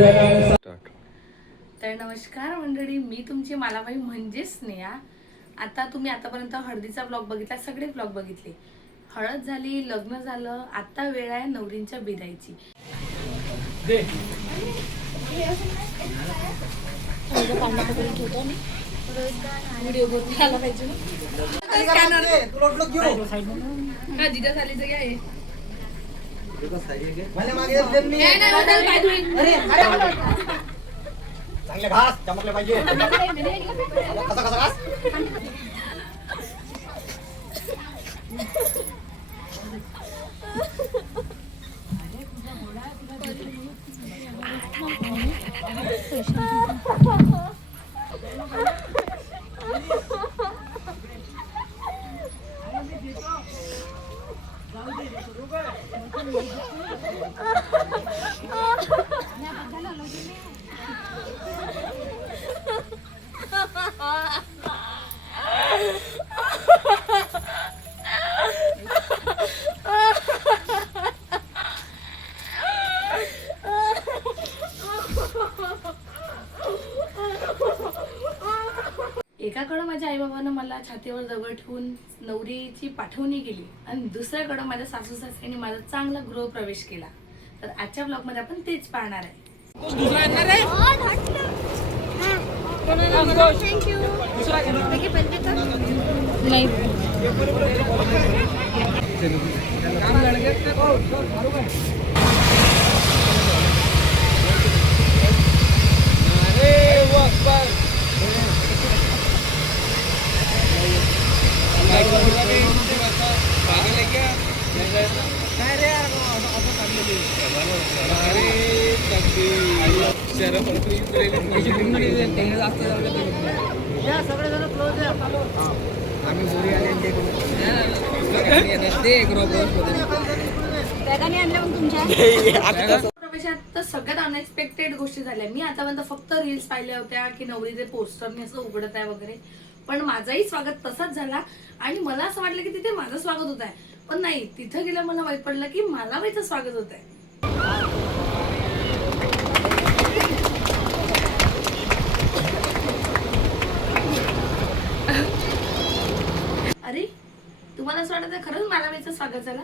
तर नमस्कार मंडळी, मी तुमची मालाबाई म्हणजे स्नेहा. आता तुम्ही आतापर्यंत हळदीचा ब्लॉग बघितला, सगळे ब्लॉग बघितले. हळद झाली, लग्न झालं, आता वेळ आहे नवरींच्या बिदायची. चांगले घास चमकले पाहिजे. कसा कसा घास एकाकडं माझ्या आईबाबांना मला छातीवर दगड ठेवून नवरीची पाठवणी केली आणि दुसऱ्याकडं माझ्या सासू सासऱ्यांनी माझा चांगला गृहप्रवेश केला. तर आजच्या ब्लॉग मध्ये आपण तेच पाहणार आहे. प्रवेशात तर सगळ्यात अनएक्सपेक्टेड गोष्टी झाल्या. मी आतापर्यंत फक्त रील्स पाहिल्या होत्या की नवरीचे पोस्टरने असं उघडत आहे वगैरे, पण माझंही स्वागत तसाच झाला आणि मला असं वाटलं की तिथे माझं स्वागत होत आहे, पण नाही, तिथं गेलं मला माहित पडलं की मला बाईचं स्वागत होत आहे. अरे, तुम्हाला असं वाटत आहे खरंच मालाबाईचं स्वागत झालं?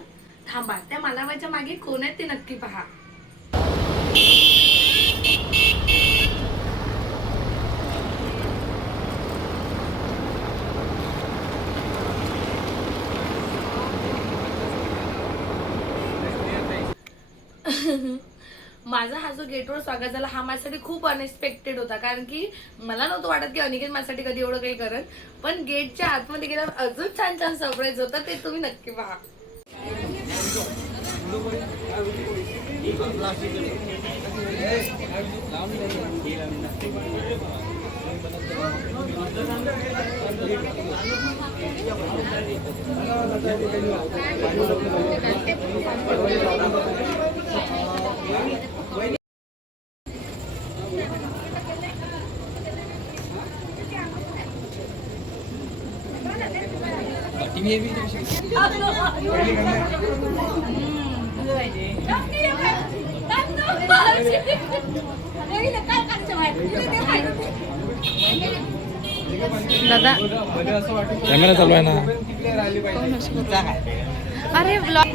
थांबा, त्या मालाबाईच्या मागे कोण आहेत ते नक्की पहा. माझा हा जो गेटवर स्वागत झाला हा माझ्यासाठी खूप अनएक्सपेक्टेड होता, कारण की मला नव्हतं वाटत की अनिकेत माझ्यासाठी कधी एवढं काही करत, पण गेटच्या आतमध्ये गेल्यावर अजून छान छान सरप्राईज होता, ते तुम्ही नक्की पहा. दादा कॅमेरा चालू आहे ना. अरे ब्लॉग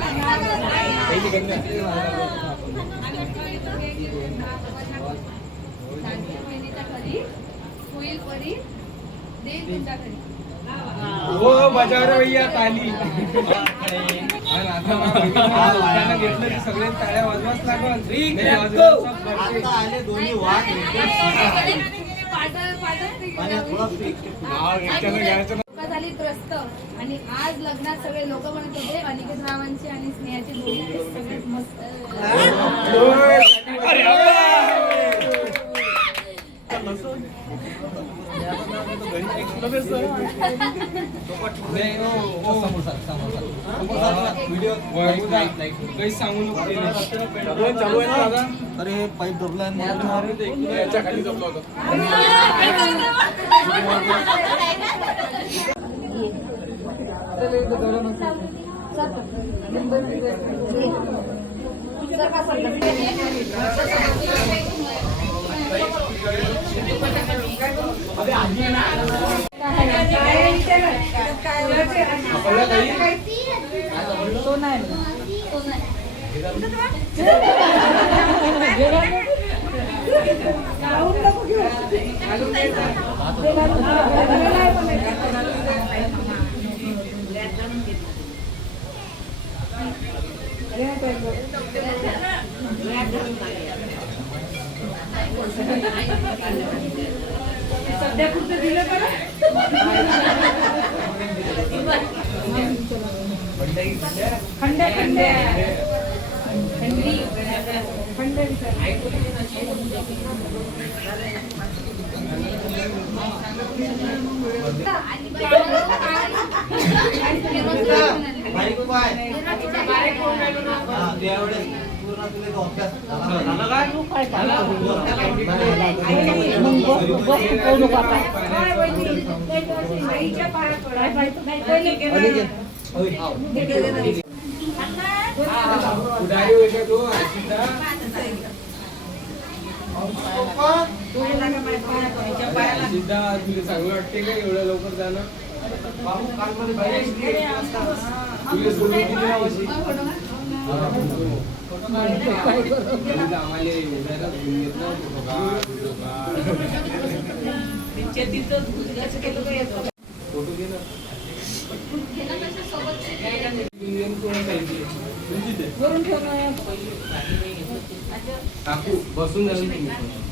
हो बजाव रे भैया ताली. घेतलं की सगळे टाळ्या वाजवाच लागल. आता आले दोन्ही वाट झाली त्रस्त आणि आज लग्नात सगळे लोक म्हणत होते अनिकेत रावांची आणि स्नेहाची जोडी सगळ्यात मस्त. काही सांगू नको. अरे पाईप दबला याच्या खाली जमला होता. सर आपल्याला काही सध्या कुठं दिलं बरं खंड भाई खूप आहे हा, त्यावेळेस पूर्ण तुला तो अभ्यास झाला पुढारी होय का तू अर्चिता? अर्चिता, तुला चांगलं वाटते का एवढं लवकर जाणं? तुला सोडून किती नावाची? आम्हाला एवढ्याला घेऊन येत नव्हतं. फोटो घे ना. काकू बसून जाईल तुम्ही.